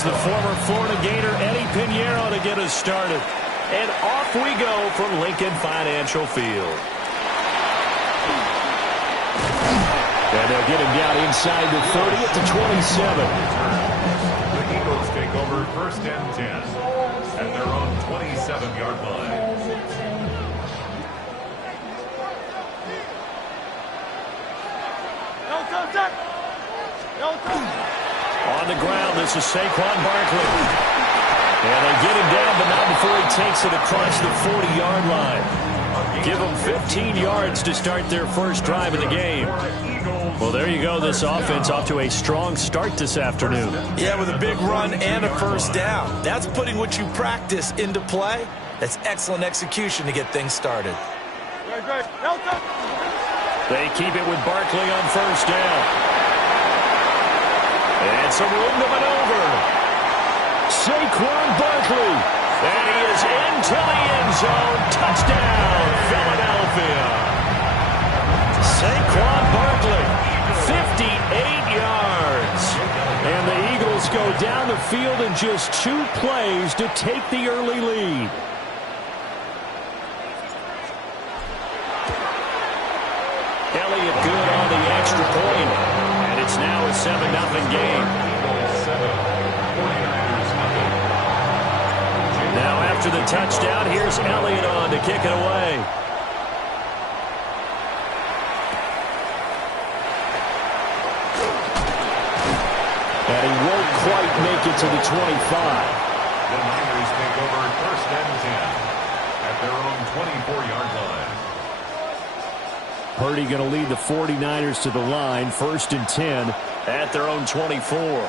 Here's the former Florida Gator Eddie Pinheiro to get us started. And off we go from Lincoln Financial Field. And they'll get him down inside the 30 at the 27. The Eagles take over 1st and 10 at their own 27-yard line. On the ground, this is Saquon Barkley. And they get him down, but not before he takes it across the 40-yard line. Give them 15 yards to start their first drive of the game. Well, there you go. This offense off to a strong start this afternoon. Yeah, with a big run and a first down. That's putting what you practice into play. That's excellent execution to get things started. They keep it with Barkley on first down. And some room to maneuver. Saquon Barkley. And he is into the end zone. Touchdown, Philadelphia. Saquon Barkley, 58 yards. And the Eagles go down the field in just 2 plays to take the early lead. Elliott good on the extra point. And it's now a 7-0 game. Now after the touchdown, here's Elliott on to kick it away. And he won't quite make it to the 25. The Niners take over 1st and 10 at their own 24-yard line. Purdy going to lead the 49ers to the line. 1st and 10 at their own 24.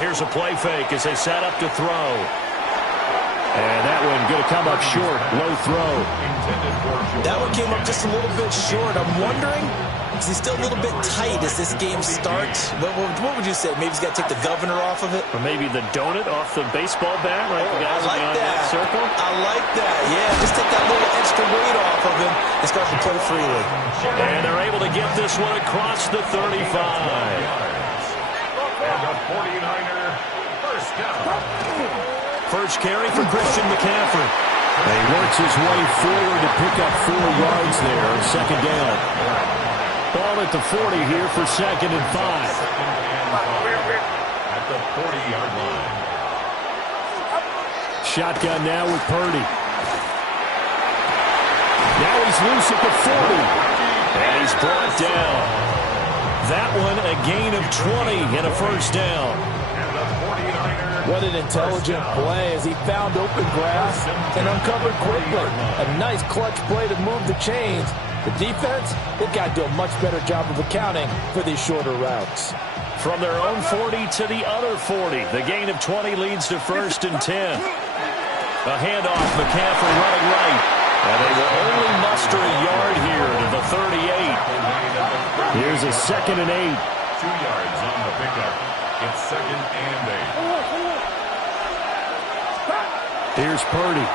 Here's a play fake as they set up to throw. And that one going to come up short. Low throw. That one came up just a little bit short. I'm wondering, is he still a little bit tight as this game starts? What would you say? Maybe he's got to take the governor off of it? Or maybe the donut off the baseball bat, like the guys I like that circle? I like that. Yeah, just take that little extra weight off of him and start to play freely. And they're able to get this one across the 35. And a 49er first down. First carry for Christian McCaffrey. He works his way forward to pick up 4 yards there. 2nd down. Ball at the 40 here for 2nd and 5. At the 40-yard line. Shotgun now with Purdy. Now he's loose at the 40. And he's brought down. That one a gain of 20 and a first down. What an intelligent play as he found open grass and uncovered quickly. A nice clutch play to move the chains. The defense, they've got to do a much better job of accounting for these shorter routes. From their own 40 to the other 40. The gain of 20 leads to 1st and 10. A handoff, McCaffrey running right. And they will only muster a yard here to the 38. Here's a 2nd and 8. 2 yards on the pickup. It's 2nd and 8. Here's Purdy.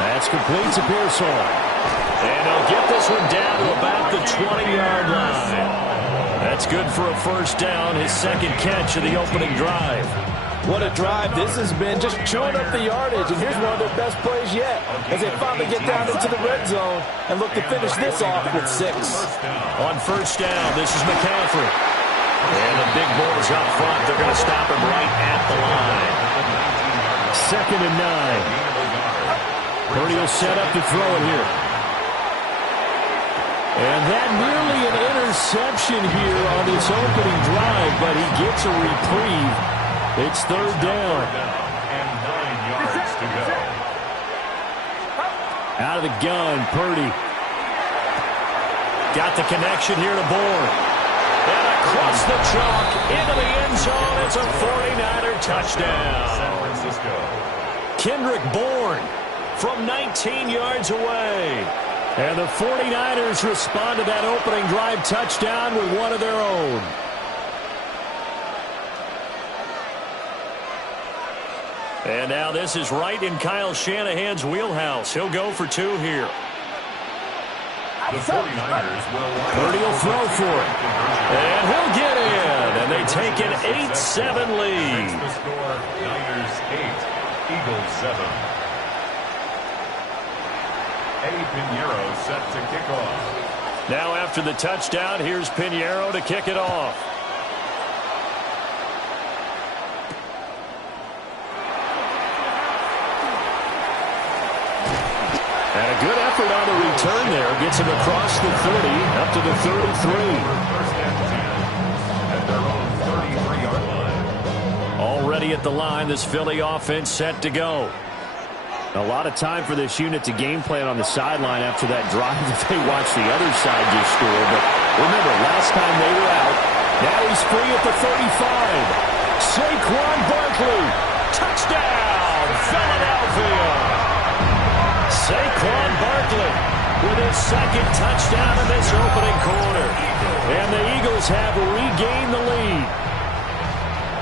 That's complete to Pearsall. And he'll get this one down to about the 20-yard line. That's good for a first down, his 2nd catch of the opening drive. What a drive this has been, just chewing up the yardage. And here's one of their best plays yet as they finally get down into the red zone and look to finish this off with 6. On first down, this is McCaffrey. And the big boys up front, they're going to stop him right at the line. 2nd and 9. Purdy will set up to throw it here. And that nearly an interception here on this opening drive, but he gets a reprieve. It's 3rd down. And 9 yards to go. Out of the gun, Purdy. Got the connection here to Bourne. And across the chalk into the end zone. It's a 49er touchdown. San Francisco. Kendrick Bourne from 19 yards away. And the 49ers respond to that opening drive touchdown with one of their own. And now this is right in Kyle Shanahan's wheelhouse. He'll go for 2 here. The 49ers will Purdy will throw for it. And he'll get in. And they take an 8-7 lead. The score, Niners 8, Eagles 7. Pinheiro set to kick off. Now after the touchdown, here's Pinheiro to kick it off. And a good effort on the return there. Gets him across the 30, up to the 33. First and 10 at their own 33-yard line. Already at the line, this Philly offense set to go. A lot of time for this unit to game plan on the sideline after that drive that they watched the other side just score. But remember, last time they were out, now he's free at the 35. Saquon Barkley, touchdown, Philadelphia. Saquon Barkley with his second touchdown in this opening quarter. And the Eagles have regained the lead.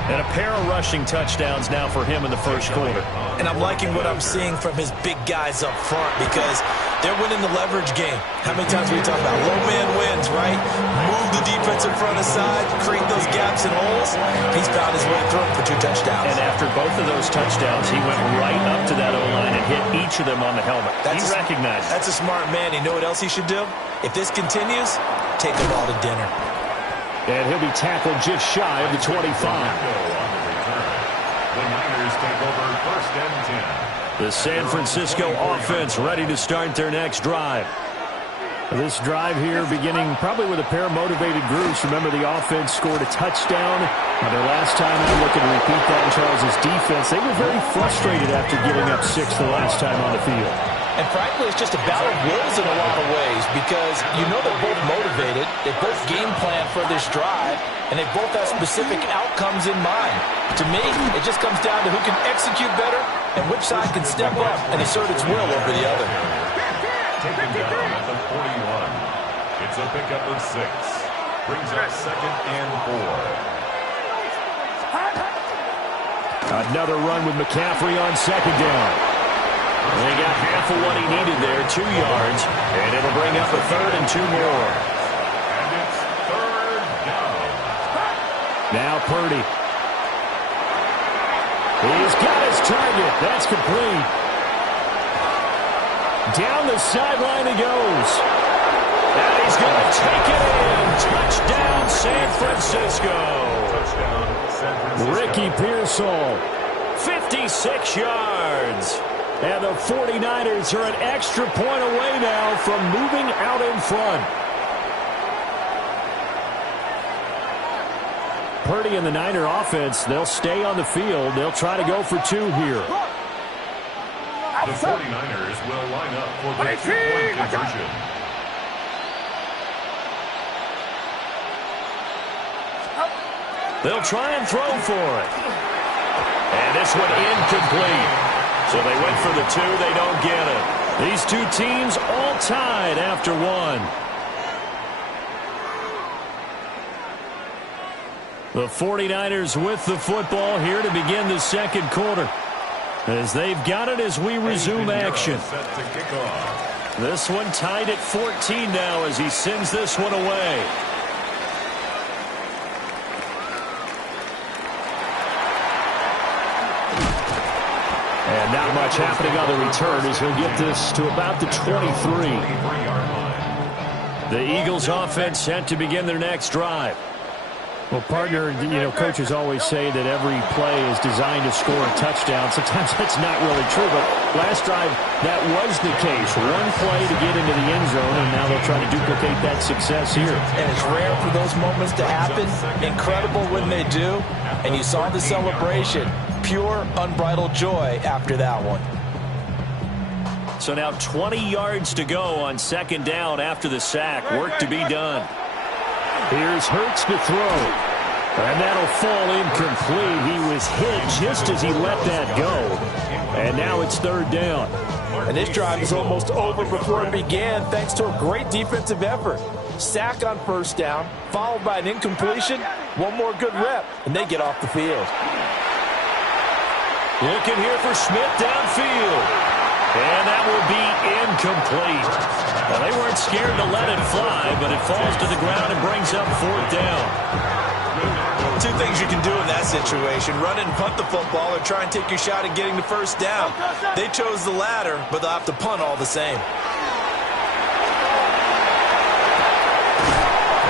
And a pair of rushing touchdowns now for him in the first quarter. And I'm liking what I'm seeing from his big guys up front because they're winning the leverage game. How many times we talk about low man wins, right? Move the defensive front aside, create those gaps and holes. He's found his way through for 2 touchdowns. And after both of those touchdowns, he went right up to that O-line and hit each of them on the helmet. He recognized it. That's a smart man. You know what else he should do? If this continues, take them all to dinner. And he'll be tackled just shy of the 25. The Niners take over first and 10. The San Francisco offense ready to start their next drive. This drive here beginning probably with a pair of motivated groups. Remember, the offense scored a touchdown. Their last time out, looking to repeat that in Charles' defense. They were very frustrated after giving up 6 the last time on the field. And frankly, it's just a battle of wills in a lot of ways because you know they're both motivated. They both game plan for this drive, and they both have specific outcomes in mind. To me, it just comes down to who can execute better and which side can step up and assert its will over the other. Taken down at the 41. It's a pickup of 6. Brings up second and 4. Another run with McCaffrey on second down. They got half of what he needed there, 2 yards, and it'll bring up a third and 2 more. And it's third down. Now Purdy. He's got his target. That's complete. Down the sideline he goes. And he's going to take it in. Touchdown, San Francisco. Touchdown, San Francisco. Ricky Pearsall, 56 yards. And the 49ers are an extra point away now from moving out in front. Purdy and the Niner offense, they'll stay on the field. They'll try to go for 2 here. The 49ers will line up for the 2-point conversion. They'll try and throw for it. And this one incomplete. So they went for the 2. They don't get it. These 2 teams all tied after 1. The 49ers with the football here to begin the second quarter. As they've got it as we resume action. Set to kick off. This one tied at 14 now as he sends this one away. And not much happening on the return as he'll get this to about the 23. The Eagles offense set to begin their next drive. Well, partner, you know, coaches always say that every play is designed to score a touchdown. Sometimes that's not really true, but last drive, that was the case. One play to get into the end zone, and now they'll try to duplicate that success here. And it's rare for those moments to happen. Incredible when they do. And you saw the celebration. Pure, unbridled joy after that one. So now 20 yards to go on second down after the sack. Work to be done. Here's Hurts to throw. And that'll fall incomplete. He was hit just as he let that go. And now it's third down. And this drive is almost over before it began thanks to a great defensive effort. Sack on first down, followed by an incompletion. One more good rep, and they get off the field. Looking here for Smith downfield. And that will be incomplete. Well, they weren't scared to let it fly, but it falls to the ground and brings up 4th down. Two things you can do in that situation: run and punt the football, or try and take your shot at getting the 1st down. They chose the latter, but they'll have to punt all the same.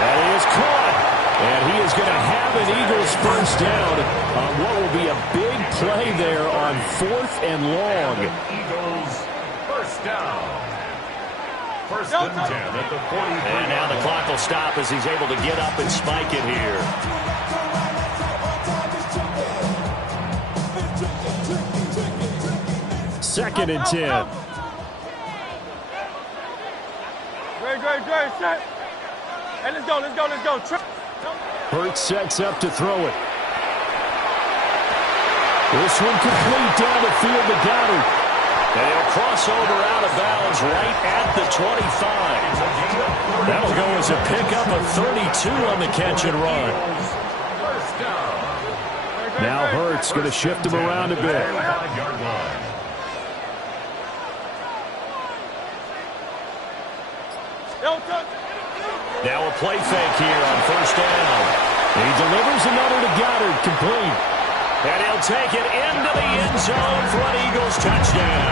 That is caught. And he is going to have an Eagles 1st down on what will be a big play there on 4th and long. Eagles 1st down. 1st and 10 at the 43. And now the clock will stop as he's able to get up and spike it here. Second and 10. Great, set. Hey, let's go. Hurts sets up to throw it. This one complete down the field to Goddard. And he'll cross over out of bounds right at the 25. That'll go as a pickup of 32 on the catch and run. Now Hurts going to shift him around a bit. Now a play fake here on 1st down. He delivers another to Goddard, complete. And he'll take it into the end zone for an Eagles touchdown.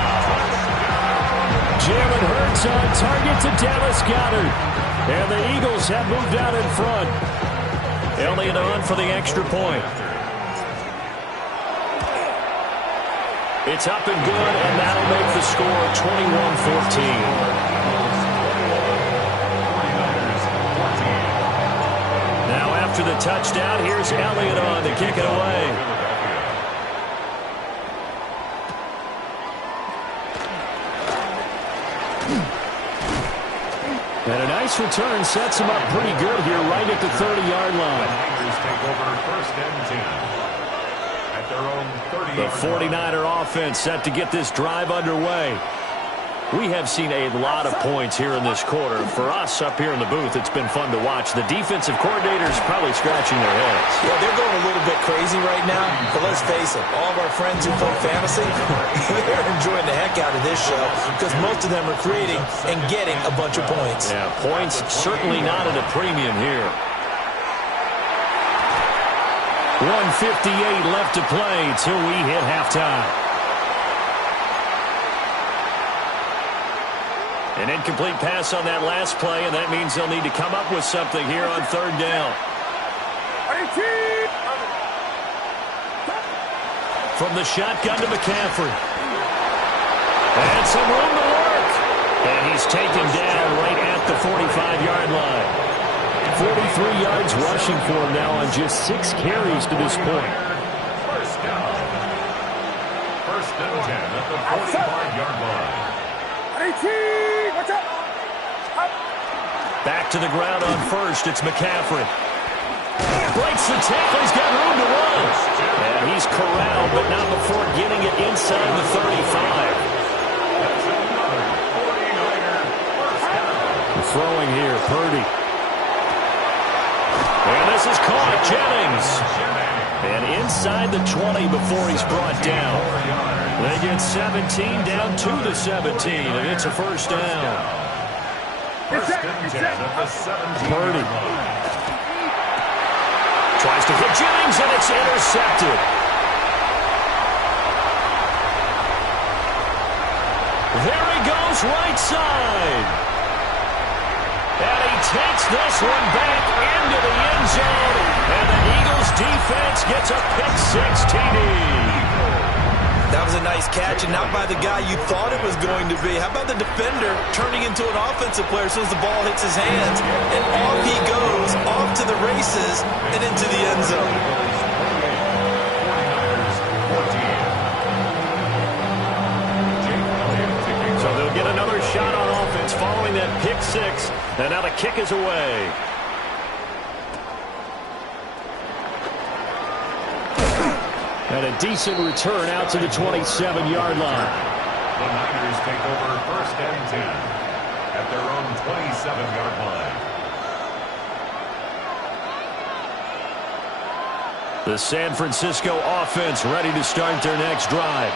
Jalen Hurts on target to Dallas Goddard. And the Eagles have moved out in front. Elliott on for the extra point. It's up and good, and that'll make the score 21-14. After the touchdown, here's Elliott on to kick it away. And a nice return sets him up pretty good here right at the 30-yard line. Take over 1st and 10 at their own 30-yard line. The 49er offense set to get this drive underway. We have seen a lot of points here in this quarter. For us up here in the booth, it's been fun to watch. The defensive coordinators probably scratching their heads. Yeah, they're going a little bit crazy right now. But let's face it, all of our friends who play fantasy, they're enjoying the heck out of this show because most of them are creating and getting a bunch of points. Yeah, points certainly not at a premium here. 1:58 left to play till we hit halftime. An incomplete pass on that last play, and that means they'll need to come up with something here on 3rd down. From the shotgun to McCaffrey. And some room to work. And he's taken down right at the 45-yard line. 43 yards rushing for him now on just 6 carries to this point. 1st down. 1st and 10 at the 45-yard line. Back to the ground on 1st. It's McCaffrey. Breaks the tackle. He's got room to run. And he's corralled, but not before getting it inside the 35. Throwing here, Purdy. And this is caught. Jennings. And inside the 20 before he's brought down. They get 17 down to the 17, and it's a 1st down. 1st and 10 at the 17. Purdy tries to hit Jennings, and it's intercepted. There he goes, right side. And he takes this one back into the end zone, and the Eagles defense gets a pick-6 TD. That was a nice catch, and not by the guy you thought it was going to be. How about the defender turning into an offensive player as soon as the ball hits his hands? And off he goes, off to the races, and into the end zone. So they'll get another shot on offense following that pick-6, and now the kick is away. And a decent return out to the 27-yard line. The Niners take over 1st and 10 at their own 27-yard line. The San Francisco offense ready to start their next drive.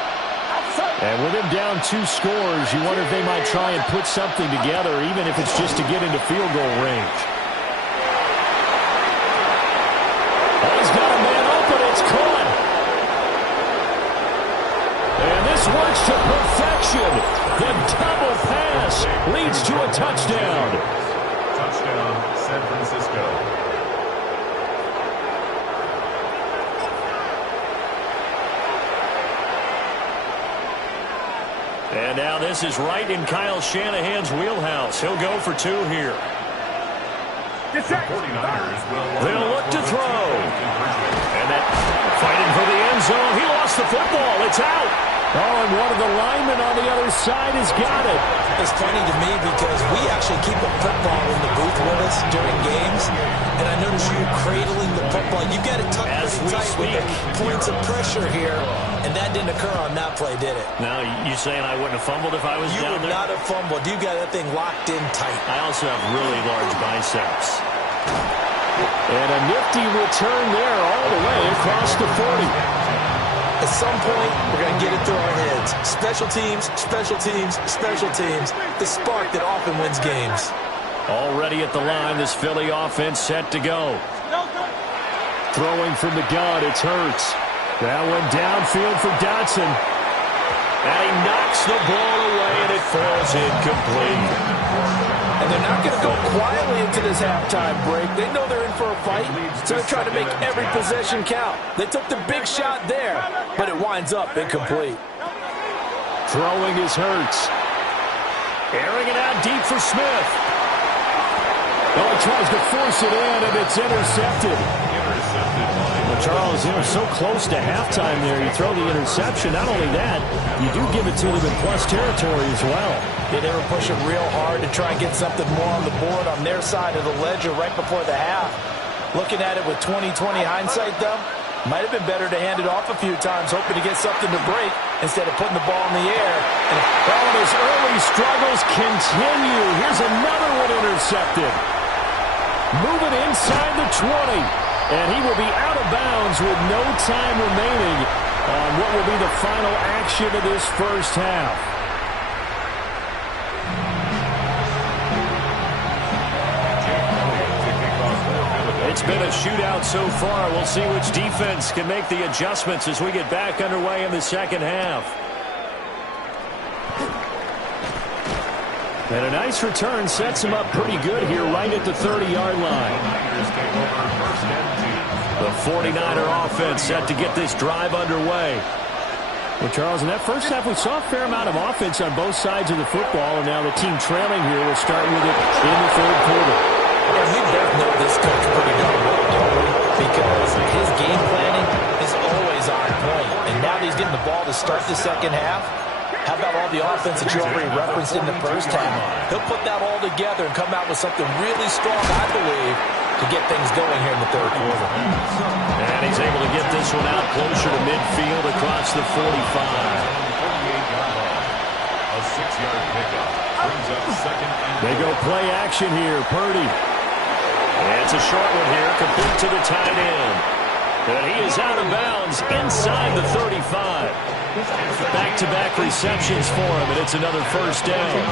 And with him down 2 scores, you wonder if they might try and put something together, even if it's just to get into field goal range. Oh, he's got a man open. It's caught. And this works to perfection. The double pass leads to a touchdown. Touchdown, San Francisco. And now this is right in Kyle Shanahan's wheelhouse. He'll go for 2 here. The 49ers will They'll look to throw. And that fighting for the end zone. He lost the football. It's out. Oh, and one of the linemen on the other side has got it. It's funny to me because we actually keep a football in the booth with us during games. And I notice you cradling the football. You got it tucked pretty tight with the points of pressure here. And that didn't occur on that play, did it? Now, you saying I wouldn't have fumbled if I was down there? You would not have fumbled. You got that thing locked in tight. I also have really large biceps. And a nifty return there all the way across the 40. At some point, we're going to get it through our heads. Special teams, special teams, special teams. The spark that often wins games. Already at the line, this Philly offense set to go. Throwing from the gun, it's Hurts. That one downfield for Dotson. And he knocks the ball away, and it falls incomplete. And they're not going to go quietly into this halftime break. They know they're in for a fight, so they're trying to make every possession count. They took the big shot there, but it winds up incomplete. Throwing is Hurts. Airing it out deep for Smith. Oh, he tries to force it in, and it's intercepted. Well, Charles, so close to halftime there. You throw the interception. Not only that, you do give it to them in plus territory as well. Yeah, they were pushing real hard to try and get something more on the board on their side of the ledger right before the half. Looking at it with 20/20 hindsight, though, might have been better to hand it off a few times, hoping to get something to break instead of putting the ball in the air. And his early struggles continue. Here's another one intercepted. Moving inside the 20. And he will be out of bounds with no time remaining on what will be the final action of this first half. It's been a shootout so far. We'll see which defense can make the adjustments as we get back underway in the second half. And a nice return sets him up pretty good here right at the 30-yard line. The 49er offense set to get this drive underway. Well, Charles, in that first half, we saw a fair amount of offense on both sides of the football, and now the team trailing here will start with it in the third quarter. And we both know this coach pretty darn well, don't we? Because his game planning is always on point. And now that he's getting the ball to start the second half, how about all the offense that you already referenced in the first half? He'll put that all together and come out with something really strong, I believe, to get things going here in the third quarter. And he's able to get this one out closer to midfield across the 45. A 6-yard pickup brings up second and They go play action here. Purdy. And it's a short one here, complete to the tight end. And he is out of bounds inside the 35. Back-to-back receptions for him, and it's another first down.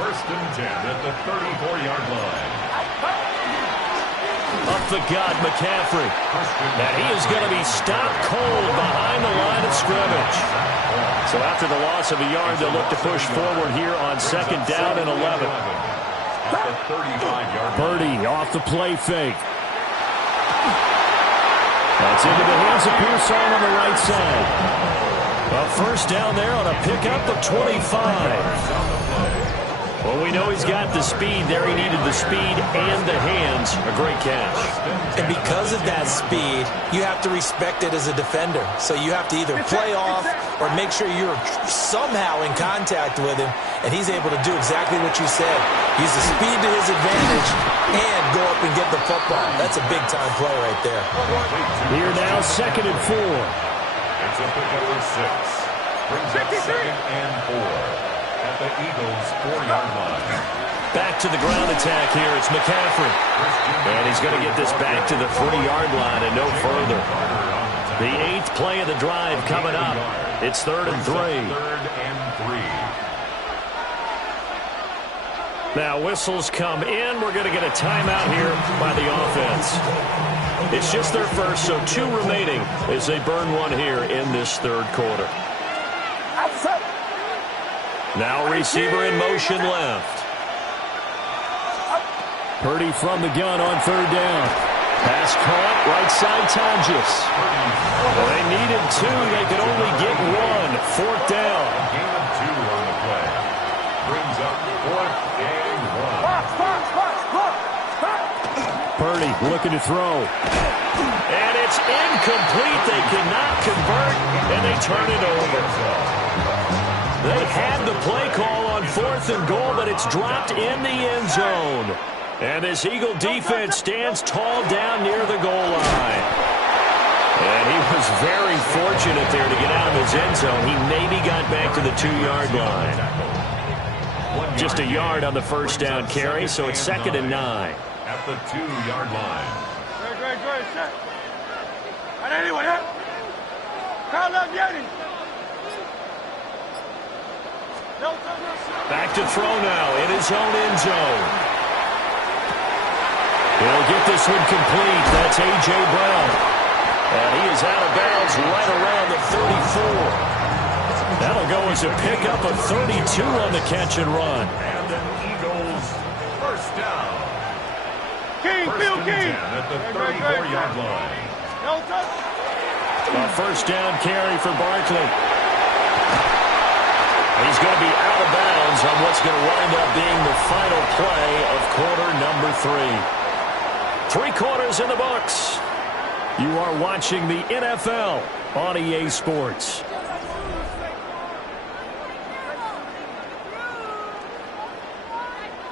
First and 10 at the 34-yard line. Up the gut, McCaffrey. And he is going to be stopped cold behind the line of scrimmage. So after the loss of a yard, they'll look to push forward here on second down and 11. At the 35-yard line. Purdy off the play fake. That's into the hands of Pearson on the right side. A first down there on a pickup of 25. Well, we know he's got the speed there. He needed the speed and the hands. A great catch. And because of that speed, you have to respect it as a defender. So you have to either play off or make sure you're somehow in contact with him, and he's able to do exactly what you said. Use the speed to his advantage and go up and get the football. That's a big-time play right there. Here now, second and 4. It's a pickup of 6. Brings up second and 4. At the Eagles' 4-yard line. Back to the ground attack here. It's McCaffrey. And he's going to get this back to the 3-yard line and no further. The 8th play of the drive coming up. It's 3rd and 3. Now whistles come in. We're going to get a timeout here by the offense. It's just their first, so 2 remaining as they burn one here in this 3rd quarter. Now receiver in motion left. Purdy from the gun on 3rd down. Pass caught, right side Tonjes. Well, they needed 2. They could only get 1. 4th down. Gain of 2 on the play. Brings up 4th and 1. Purdy looking to throw. And it's incomplete. They cannot convert, and they turn it over. They had the play call on 4th and goal, but it's dropped in the end zone. And this Eagle defense stands tall down near the goal line. And he was very fortunate there to get out of his end zone. He maybe got back to the 2-yard line. Just a yard on the first down carry, so it's 2nd and 9. At the 2-yard line. Great, set. And anyone, Back to throw now in his own end zone. He'll get this one complete. That's A.J. Brown. And he is out of bounds right around the 34. That'll go as a pickup of 32 on the catch and run. And the Eagles first down. King, Phil King. At the 34-yard line. A first down carry for Barkley. He's going to be out of bounds on what's going to wind up being the final play of quarter number 3. 3 quarters in the books. You are watching the NFL on EA Sports.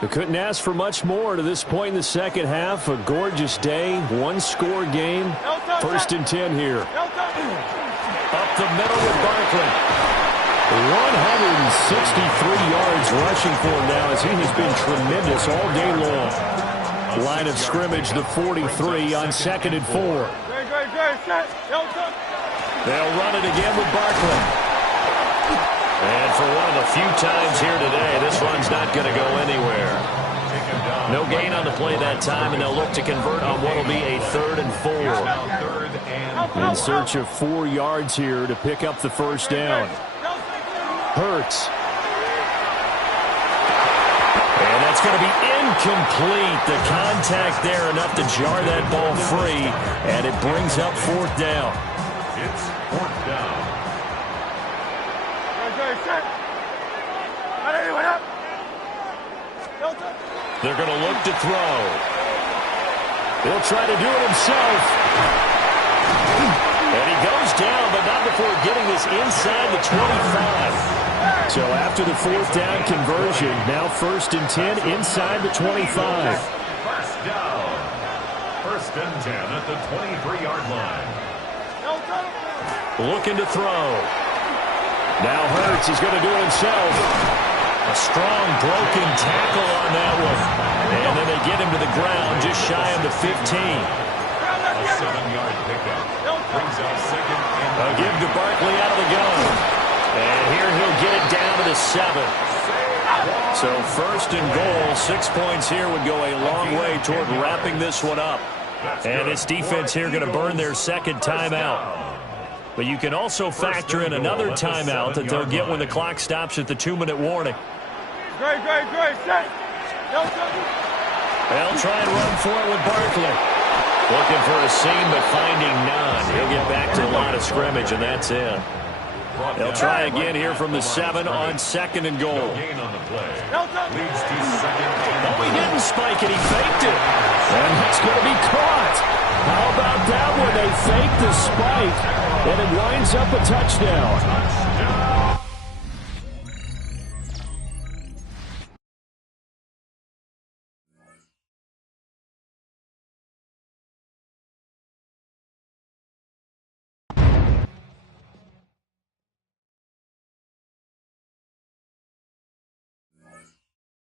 They couldn't ask for much more to this point in the second half. A gorgeous day, 1-score game. 1st and 10 here. Up the middle with Barkley. 163 yards rushing for him now as he has been tremendous all day long. Line of scrimmage, the 43 on 2nd and 4. They'll run it again with Barkley. And for one of the few times here today, this run's not going to go anywhere. No gain on the play that time, and they'll look to convert on what will be a 3rd and 4. In search of 4 yards here to pick up the first down. Hurts. And that's going to be incomplete. The contact there enough to jar that ball free, and it brings up 4th down. It's 4th down. They're going to look to throw. He'll try to do it himself. And he goes down, but not before getting this inside the 25. So after the 4th down conversion, now 1st and 10 inside the 25. First down. 1st and 10 at the 23-yard line. Looking to throw. Now Hurts is going to do it himself. A strong broken tackle on that one. And then they get him to the ground just shy of the 15. A 7-yard pickup. Brings up 2nd and A give to Barkley out of the gun. And here he'll get it down to the 7. So 1st and goal, 6 points here would go a long way toward wrapping this one up. And this defense here going to burn their 2nd timeout. But you can also factor in another timeout that they'll get when the clock stops at the 2-minute warning. Great, set. They'll try and run for it with Barkley. Looking for a seam, but finding none. He'll get back to the line of scrimmage, and that's it. They'll try again here from the 7 on 2nd and goal. gain on the play. Leads to 2nd and Oh, he didn't spike it. He faked it. And it's going to be caught. How about that one? They faked the spike, and it winds up a touchdown.